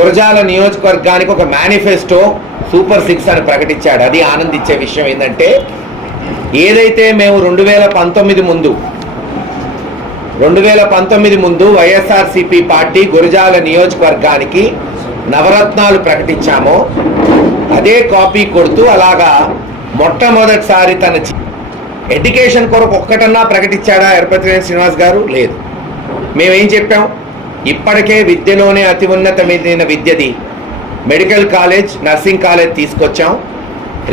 గురజాల నియోజకవర్గానికి ఒక manifesto super six అని ప్రకటించాడు. అది ఆనందించే విషయం ఏంటంటే ఏదైతే మేము రెండు వేల పంతొమ్మిది ముందు రెండు వేల పంతొమ్మిది ముందు వైఎస్ఆర్సిపి పార్టీ గురజాల నియోజకవర్గానికి నవరత్నాలు ప్రకటించామో అదే కాపీ కొడుతూ అలాగా మొట్టమొదటిసారి తన ఎడ్యుకేషన్ కొరకు ఒక్కటన్నా ప్రకటించాడా ఎరపతి శ్రీనివాస్ గారు? లేదు. మేమేం చెప్పాం? ఇప్పటికే విద్యలోనే అతి ఉన్నతమైన విద్యది. మెడికల్ కాలేజ్ నర్సింగ్ కాలేజ్ తీసుకొచ్చాం.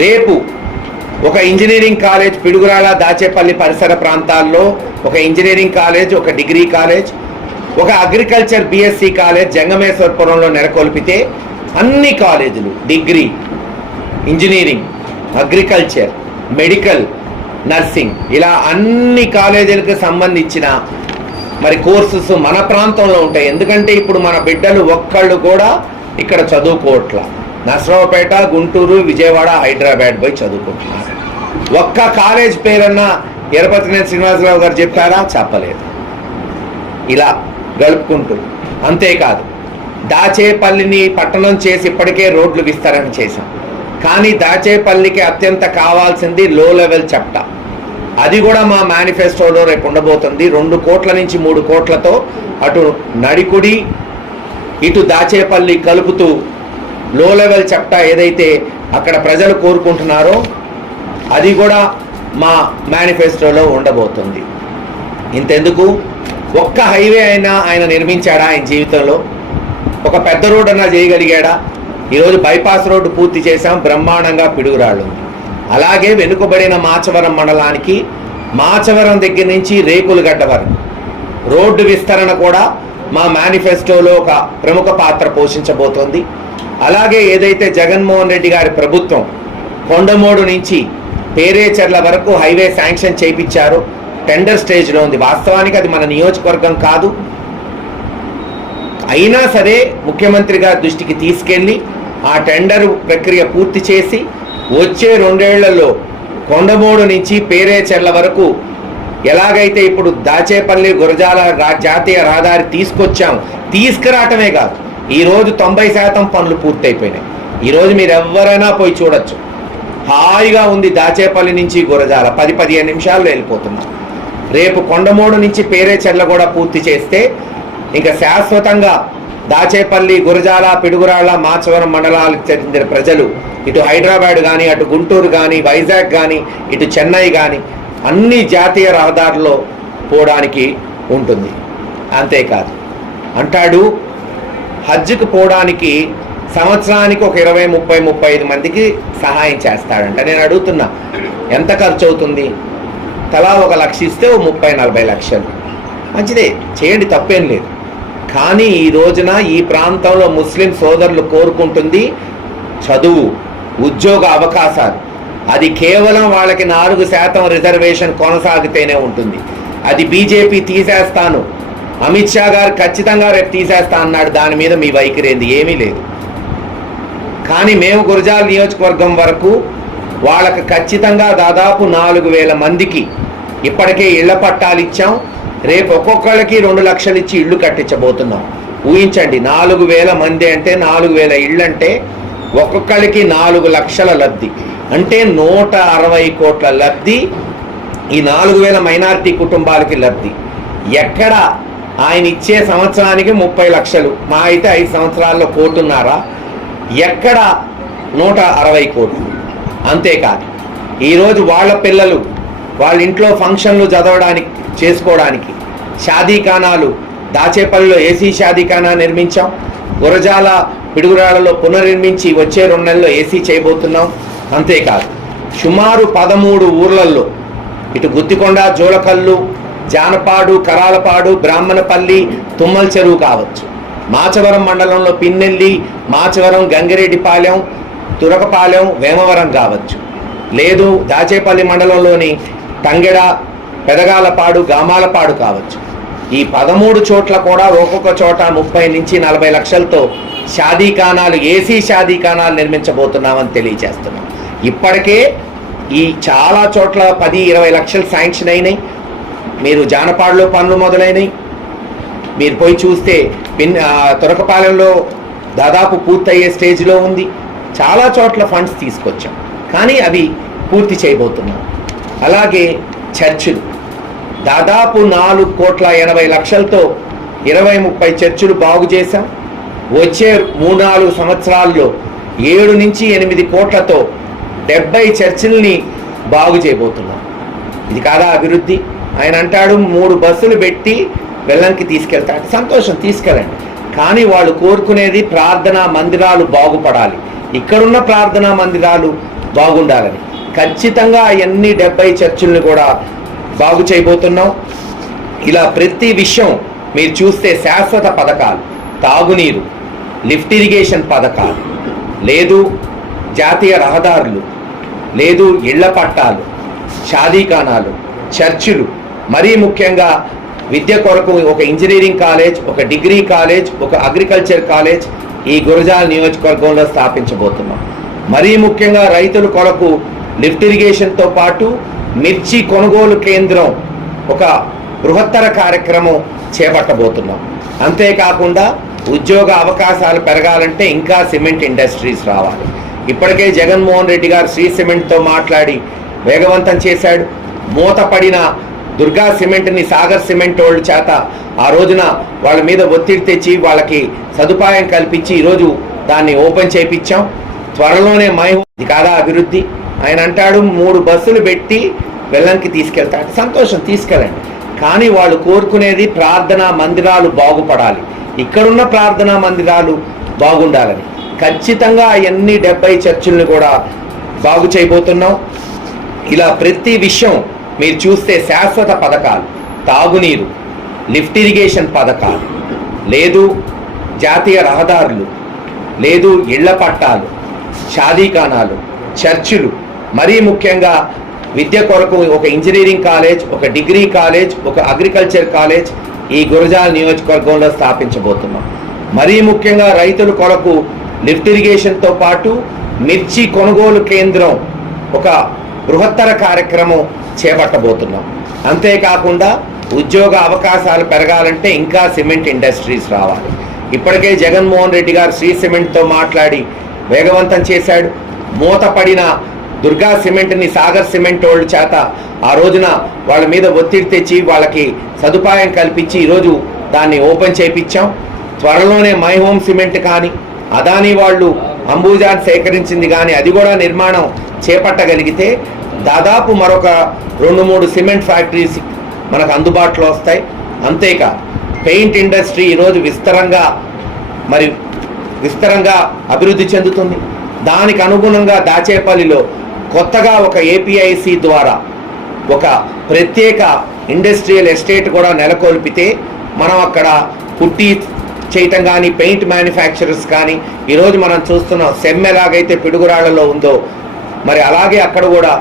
రేపు ఒక ఇంజనీరింగ్ కాలేజ్ పిడుగురాల దాచేపల్లి పరిసర ప్రాంతాల్లో ఒక ఇంజనీరింగ్ కాలేజ్ ఒక డిగ్రీ కాలేజ్ ఒక అగ్రికల్చర్ బీఎస్సీ కాలేజ్ జంగమేశ్వరపురంలో నెలకొల్పితే అన్ని కాలేజీలు degree engineering agriculture medical nursing ఇలా అన్ని కాలేజీలకు సంబంధించిన మరి కోర్సెస్ మన ప్రాంతంలో ఉంటాయి. ఎందుకంటే ఇప్పుడు మన బిడ్డలు ఒక్కళ్ళు కూడా ఇక్కడ చదువుకోవట్ల నసరావుపేట గుంటూరు విజయవాడ హైదరాబాద్ పోయి చదువుకుంటున్నారు. ఒక్క కాలేజ్ పేరన్నా ఎరపతినేని శ్రీనివాసరావు గారు చెప్పారా? చెప్పలేదు. ఇలా గడుపుకుంటూ అంతేకాదు దాచేపల్లిని పట్టణం చేసి ఇప్పటికే రోడ్లు విస్తరణ చేశాం. కానీ దాచేపల్లికి అత్యంత కావాల్సింది లో లెవెల్ చెప్ట అది కూడా మా మేనిఫెస్టోలో రేపు ఉండబోతుంది. రెండు కోట్ల నుంచి మూడు కోట్లతో అటు నడికుడి ఇటు దాచేపల్లి కలుపుతూ లో లెవెల్ చెప్టా ఏదైతే అక్కడ ప్రజలు కోరుకుంటున్నారో అది కూడా మా మేనిఫెస్టోలో ఉండబోతుంది. ఇంతెందుకు? ఒక్క హైవే అయినా ఆయన నిర్మించాడా ఆయన జీవితంలో? ఒక పెద్ద రోడ్ అన్నా చేయగలిగాడా? ఈరోజు బైపాస్ రోడ్డు పూర్తి చేశాం బ్రహ్మాండంగా పిడుగురాళ్ళు ఉంది అలాగే వెనుకబడిన మాచవరం మండలానికి మాచవరం దగ్గర నుంచి రేకులగడ్డ వరకు రోడ్డు విస్తరణ కూడా మా మేనిఫెస్టోలో ఒక ప్రముఖ పాత్ర పోషించబోతోంది. అలాగే ఏదైతే జగన్మోహన్ రెడ్డి గారి ప్రభుత్వం కొండమోడు నుంచి పేరేచర్ల వరకు హైవే శాంక్షన్ చేయించారు టెండర్ స్టేజ్లో ఉంది. వాస్తవానికి అది మన నియోజకవర్గం కాదు. అయినా సరే ముఖ్యమంత్రి గారి దృష్టికి తీసుకెళ్ళి ఆ టెండర్ ప్రక్రియ పూర్తి చేసి వచ్చే రెండేళ్ళలో కొండమూడు నుంచి పేరేచెర్ల వరకు ఎలాగైతే ఇప్పుడు దాచేపల్లి గురజాల జాతీయ రహదారి తీసుకొచ్చాం తీసుకురావటమే కాదు ఈరోజు తొంభై శాతం పనులు పూర్తయిపోయినాయి. ఈరోజు మీరు ఎవరైనా పోయి చూడొచ్చు. హాయిగా ఉంది దాచేపల్లి నుంచి గురజాల. పది పదిహేను నిమిషాల్లో వెళ్ళిపోతున్నాం. రేపు కొండమూడు నుంచి పేరేచెర్ల కూడా పూర్తి చేస్తే ఇంకా శాశ్వతంగా దాచేపల్లి గురజాల పిడుగురాళ్ళ మాచవరం మండలాలకు చెందిన ప్రజలు ఇటు హైదరాబాద్ కానీ అటు గుంటూరు కానీ వైజాగ్ కానీ ఇటు చెన్నై కానీ అన్ని జాతీయ రహదారుల్లో పోవడానికి ఉంటుంది. అంతేకాదు. అంటాడు హజ్కు పోవడానికి సంవత్సరానికి ఒక ఇరవై ముప్పై ముప్పై ఐదు మందికి సహాయం చేస్తాడంట. నేను అడుగుతున్నా ఎంత ఖర్చు అవుతుంది? తలా ఒక లక్ష ఇస్తే ఓ ముప్పై నలభై లక్షలు. మంచిదే చేయండి తప్పేం లేదు. కానీ ఈ రోజున ఈ ప్రాంతంలో ముస్లిం సోదరులు కోరుకుంటుంది చదువు ఉద్యోగ అవకాశాలు. అది కేవలం వాళ్ళకి నాలుగు శాతం రిజర్వేషన్ కొనసాగితేనే ఉంటుంది. అది బీజేపీ తీసేస్తాను. అమిత్ షా గారు ఖచ్చితంగా రేపు తీసేస్తా అన్నాడు. దాని మీద మీ వైఖరేంది ఏమీ లేదు. కానీ మేము గురజాల నియోజకవర్గం వరకు వాళ్ళకి ఖచ్చితంగా దాదాపు నాలుగు వేల మందికి ఇప్పటికే ఇళ్ళ పట్టాలు ఇచ్చాం. రేపు ఒక్కొక్కళ్ళకి రెండు లక్షలు ఇచ్చి ఇళ్ళు కట్టించబోతున్నాం. ఊహించండి నాలుగు వేల మంది అంటే నాలుగు వేల ఇళ్ళు అంటే ఒక్కొక్కరికి నాలుగు లక్షల లబ్ధి. అంటే నూట అరవై కోట్ల లబ్ధి ఈ నాలుగు వేల మైనారిటీ కుటుంబాలకి లబ్ధి. ఎక్కడ ఆయన ఇచ్చే సంవత్సరానికి ముప్పై లక్షలు మా అయితే ఐదు సంవత్సరాల్లో కోటున్నారా? ఎక్కడ నూట అరవై కోట్లు? అంతేకాదు. ఈరోజు వాళ్ళ పిల్లలు వాళ్ళ ఇంట్లో ఫంక్షన్లు చదవడానికి చేసుకోవడానికి. షాదీఖానాలు దాచేపల్లిలో ఏసీ షాదీఖానా నిర్మించాం. గురజాల పిడుగురాళ్ళలో పునర్నిర్మించి వచ్చే రెండు నెలల్లో ఏసీ చేయబోతున్నాం. అంతేకాదు సుమారు పదమూడు ఊర్లల్లో ఇటు గుత్తికొండ జోలకల్లు జానపాడు కరాలపాడు బ్రాహ్మణపల్లి తుమ్మల చెరువు కావచ్చు. మాచవరం మండలంలో పిన్నెల్లి మాచవరం గంగిరెడ్డిపాలెం తురకపాలెం వేమవరం కావచ్చు. లేదు దాచేపల్లి మండలంలోని తంగెడ పెదగాలపాడు గామాలపాడు కావచ్చు. ఈ పదమూడు చోట్ల కూడా ఒక్కొక్క చోట ముప్పై నుంచి నలభై లక్షలతో షాదీఖానాలు ఏసీ షాదీఖానాలు నిర్మించబోతున్నామని తెలియజేస్తున్నాం. ఇప్పటికే ఈ చాలా చోట్ల పది ఇరవై లక్షలు శాంక్షన్ అయినాయి. మీరు జానపాడులో పనులు మొదలైనవి మీరు పోయి చూస్తే పిన్ తురకపాలెంలో దాదాపు పూర్తయ్యే స్టేజ్లో ఉంది. చాలా చోట్ల ఫండ్స్ తీసుకొచ్చాం. కానీ అవి పూర్తి చేయబోతున్నాం. అలాగే చర్చిలు. దాదాపు నాలుగు కోట్ల ఎనభై లక్షలతో ఇరవై ముప్పై చర్చిలు బాగు చేశాం. వచ్చే మూడు నాలుగు సంవత్సరాల్లో ఏడు నుంచి ఎనిమిది కోట్లతో డెబ్బై చర్చిల్ని బాగు చేయబోతున్నాం. ఇది కాదా అభివృద్ధి? ఆయన అంటాడు మూడు బస్సులు పెట్టి వెళ్ళంకి తీసుకెళ్తాడు సంతోషం తీసుకెళ్ళండి. కానీ వాళ్ళు కోరుకునేది ప్రార్థనా మందిరాలు బాగుపడాలి. ఇక్కడున్న ప్రార్థనా మందిరాలు బాగుండాలని. ఖచ్చితంగా అవన్నీ డెబ్బై చర్చిల్ని కూడా బాగు చేయబోతున్నాం. ఇలా ప్రతి విషయం మీరు చూస్తే శాశ్వత పథకాలు తాగునీరు లిఫ్ట్ ఇరిగేషన్ పథకాలు లేదు జాతీయ రహదారులు లేదు ఇళ్ళ పట్టాలు షాదీఖానాలు చర్చిలు మరీ ముఖ్యంగా విద్య కొరకు ఒక ఇంజనీరింగ్ కాలేజ్ ఒక డిగ్రీ కాలేజ్ ఒక అగ్రికల్చర్ కాలేజ్ ఈ గురజాల నియోజకవర్గంలో స్థాపించబోతున్నాం. మరీ ముఖ్యంగా రైతుల కొరకు లిఫ్ట్ ఇరిగేషన్తో పాటు మిర్చి కొనుగోలు కేంద్రం ఒక బృహత్తర కార్యక్రమం చేపట్టబోతున్నాం. అంతేకాకుండా ఉద్యోగ అవకాశాలు పెరగాలంటే ఇంకా సిమెంట్ ఇండస్ట్రీస్ రావాలి. ఇప్పటికే జగన్మోహన్ రెడ్డి గారు శ్రీ సిమెంట్తో మాట్లాడి వేగవంతం చేశాడు. మూతపడిన దుర్గా సిమెంట్ని సాగర్ సిమెంట్ వాళ్ళు చేత ఆ రోజున వాళ్ళ మీద ఒత్తిడి తెచ్చి వాళ్ళకి సదుపాయం కల్పించి ఈరోజు దాన్ని ఓపెన్ చేయించాం త్వరలోనే మై ఇది కాదా అభివృద్ధి? ఆయన అంటాడు మూడు బస్సులు పెట్టి వెల్లంకి తీసుకెళ్తాడు సంతోషం తీసుకెళ్ళండి. కానీ వాళ్ళు కోరుకునేది ప్రార్థనా మందిరాలు బాగుపడాలి. ఇక్కడున్న ప్రార్థనా మందిరాలు బాగుండాలని. ఖచ్చితంగా అవన్నీ డెబ్బై చర్చిల్ని కూడా బాగు చేయబోతున్నాం. ఇలా ప్రతి విషయం మీరు చూస్తే శాశ్వత పథకాలు తాగునీరు లిఫ్ట్ ఇరిగేషన్ పథకాలు లేదు జాతీయ రహదారులు లేదు ఇళ్ళ పట్టాలు షాదీఖానాలు చర్చిలు మరీ ముఖ్యంగా విద్య కొరకు ఒక ఇంజనీరింగ్ కాలేజ్ ఒక డిగ్రీ కాలేజ్ ఒక అగ్రికల్చర్ కాలేజ్ ఈ గురజాల నియోజకవర్గంలో స్థాపించబోతున్నాం. మరీ ముఖ్యంగా రైతుల కొరకు లిఫ్ట్ ఇరిగేషన్తో పాటు మిర్చి కొనుగోలు కేంద్రం ఒక బృహత్తర కార్యక్రమం చేపట్టబోతున్నాం. అంతేకాకుండా ఉద్యోగ అవకాశాలు పెరగాలంటే ఇంకా సిమెంట్ ఇండస్ట్రీస్ రావాలి. ఇప్పటికే జగన్మోహన్ రెడ్డి గారు శ్రీ సిమెంట్తో మాట్లాడి వేగవంతం చేశాడు. మూతపడిన దుర్గా సిమెంట్ని సాగర్ సిమెంట్ వాళ్ళ చేత ఆ రోజున వాళ్ళ మీద ఒత్తిడి తెచ్చి వాళ్ళకి సదుపాయం కల్పించి ఈరోజు దాన్ని ఓపెన్ చేయించాం త్వరలోనే మై హోమ్ సిమెంట్ కానీ అదాని వాళ్ళు అంబుజాన్ సేకరించింది కానీ అది కూడా నిర్మాణం చేపట్టగలిగితే దాదాపు మరొక రెండు మూడు సిమెంట్ ఫ్యాక్టరీస్ మనకు అందుబాటులో వస్తాయి. అంతేకా పెయింట్ ఇండస్ట్రీ ఈరోజు విస్తరంగా మరి విస్తరంగా అభివృద్ధి చెందుతుంది. దానికి అనుగుణంగా దాచేపల్లిలో కొత్తగా ఒక ఏపీఐసి ద్వారా ఒక ప్రత్యేక ఇండస్ట్రియల్ ఎస్టేట్ కూడా నెలకొల్పితే మనం అక్కడ పుట్టి చేయటం కానీ పెయింట్ మ్యానుఫ్యాక్చరర్స్ కానీ ఈరోజు మనం చూస్తున్నాం సెమ్ ఎలాగైతే పిడుగురాళ్ళలో ఉందో మరి అలాగే అక్కడ కూడా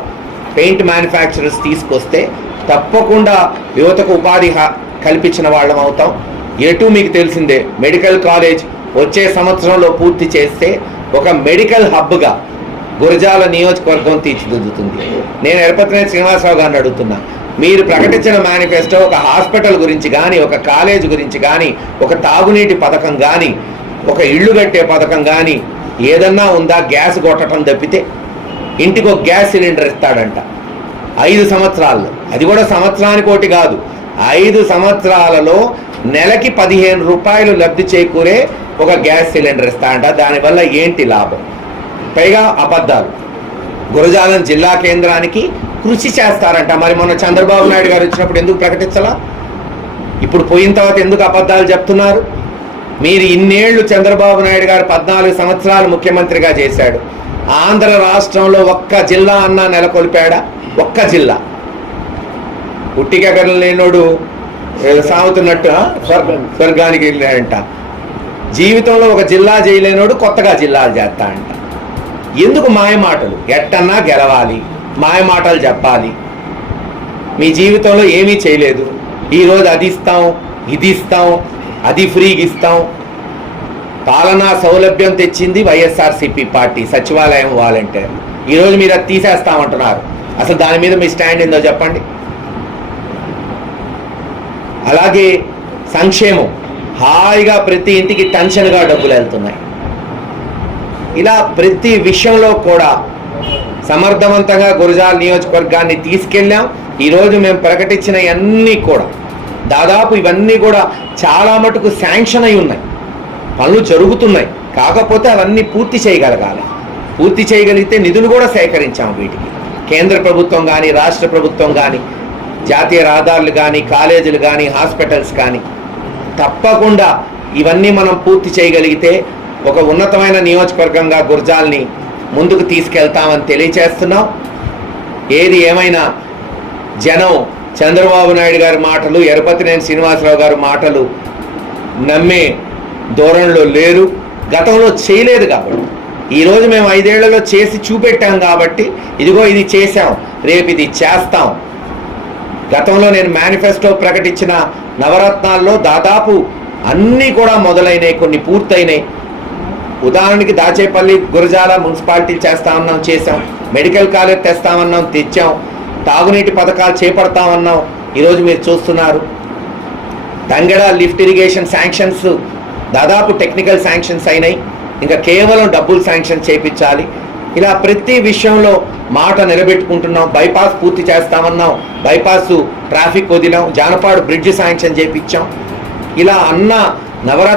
పెయింట్ మ్యానుఫ్యాక్చరర్స్ తీసుకొస్తే తప్పకుండా యువతకు ఉపాధి కల్పించిన వాళ్ళం అవుతాం. ఎటు మీకు తెలిసిందే మెడికల్ కాలేజ్ వచ్చే సంవత్సరంలో పూర్తి చేస్తే ఒక మెడికల్ హబ్గా గురజాల నియోజకవర్గం తీర్చిదిద్దుతుంది. నేను ఎరపతినేని శ్రీనివాసరావు గారిని అడుగుతున్నా. మీరు ప్రకటించిన మేనిఫెస్టో ఒక హాస్పిటల్ గురించి కానీ ఒక కాలేజ్ గురించి కానీ ఒక తాగునీటి పథకం కానీ ఒక ఇళ్ళు కట్టే పథకం కానీ ఏదన్నా ఉందా గ్యాస్ కొట్టడం తప్పితే ఇంటికి ఒక గ్యాస్ సిలిండర్ ఇస్తాడంట. ఐదు సంవత్సరాల్లో. అది కూడా సంవత్సరానికి ఒకటి కాదు. ఐదు సంవత్సరాలలో నెలకి పదిహేను రూపాయలు లబ్ధి చేకూరే ఒక గ్యాస్ సిలిండర్ ఇస్తాడంట. దానివల్ల ఏంటి లాభం? పైగా అబద్ధాలు. గురజాలం జిల్లా కేంద్రానికి కృషి చేస్తారంట. మరి మొన్న చంద్రబాబు నాయుడు గారు వచ్చినప్పుడు ఎందుకు ప్రకటించలా? ఇప్పుడు పోయిన తర్వాత ఎందుకు అబద్ధాలు చెప్తున్నారు? మీరు ఇన్నేళ్ళు చంద్రబాబు నాయుడు గారు పద్నాలుగు సంవత్సరాలు ముఖ్యమంత్రిగా చేశాడు. ఆంధ్ర రాష్ట్రంలో ఒక్క జిల్లా అన్నా నెలకొల్పాడా? ఒక్క జిల్లా. పుట్టికెక్కలు లేనోడు సాగుతున్నట్టు స్వర్గానికి వెళ్ళాడంట. జీవితంలో ఒక జిల్లా చేయలేనోడు కొత్తగా జిల్లాలు చేస్తా అంట ఎందుకు మాయమాటలు? ఎట్టన్నా గెలవాలి మాయమాటలు చెప్పాలి. మీ జీవితంలో ఏమీ చేయలేదు. ఈరోజు అది ఇస్తాం ఇది ఇస్తాం అది ఫ్రీగా ఇస్తాం. పాలనా సౌలభ్యం తెచ్చింది వైఎస్ఆర్సీపీ పార్టీ సచివాలయం వాలంటీర్. ఈరోజు మీరు అది తీసేస్తామంటున్నారు. అసలు దాని మీద మీ స్టాండ్ ఏందో చెప్పండి. అలాగే సంక్షేమం. హాయిగా ప్రతి ఇంటికి టెన్షన్గా డబ్బులు వెళ్తున్నాయి. ఇలా ప్రతి విషయంలో కూడా సమర్థవంతంగా గురజాల నియోజకవర్గాన్ని తీసుకెళ్ళాం. ఈరోజు మేము ప్రకటించిన అన్నీ కూడా దాదాపు ఇవన్నీ కూడా చాలా మటుకు శాంక్షన్ అయి ఉన్నాయి. పనులు జరుగుతున్నాయి. కాకపోతే అవన్నీ పూర్తి చేయగలగాలి. పూర్తి చేయగలిగితే నిధులు కూడా సేకరించాం వీటికి. కేంద్ర ప్రభుత్వం కానీ రాష్ట్ర ప్రభుత్వం కానీ జాతీయ రహదారులు కానీ కాలేజీలు కానీ హాస్పిటల్స్ కానీ తప్పకుండా ఇవన్నీ మనం పూర్తి చేయగలిగితే ఒక ఉన్నతమైన నియోజకవర్గంగా గుర్జాల్ని ముందుకు తీసుకెళ్తామని తెలియచేస్తున్నాం. ఏది ఏమైనా జనం చంద్రబాబు నాయుడు గారి మాటలు ఎరపతినేని శ్రీనివాసరావు గారి మాటలు నమ్మే ధోరణిలో లేరు. గతంలో చేయలేదు కాబట్టి. ఈరోజు మేము ఐదేళ్ళలో చేసి చూపెట్టాం కాబట్టి ఇదిగో ఇది చేశాం రేపు ఇది చేస్తాం. గతంలో నేను మేనిఫెస్టో ప్రకటించిన నవరత్నాల్లో దాదాపు అన్నీ కూడా మొదలైనవి కొన్ని పూర్తయినాయి. ఉదాహరణకి దాచేపల్లి గురజాల మున్సిపాలిటీ చేస్తామన్నాం చేసాం మెడికల్ కాలేజ్ తెస్తామన్నాం తెచ్చాం. తాగునీటి పథకాలు చేపడతామన్నాం. ఈరోజు మీరు చూస్తున్నారు. దంగడ లిఫ్ట్ ఇరిగేషన్ శాంక్షన్స్ దాదాపు టెక్నికల్ శాంక్షన్స్ అయినాయి. ఇంకా కేవలం డబ్బులు శాంక్షన్ చేపించాలి ఇలా ప్రతి విషయంలో మాట నిలబెట్టుకుంటున్నాం. బైపాస్ పూర్తి చేస్తామన్నాం. బైపాస్ ట్రాఫిక్ వదిలాం. జానపాడు బ్రిడ్జ్ శాంక్షన్ చేపించాం ఇలా అన్న నవరత్న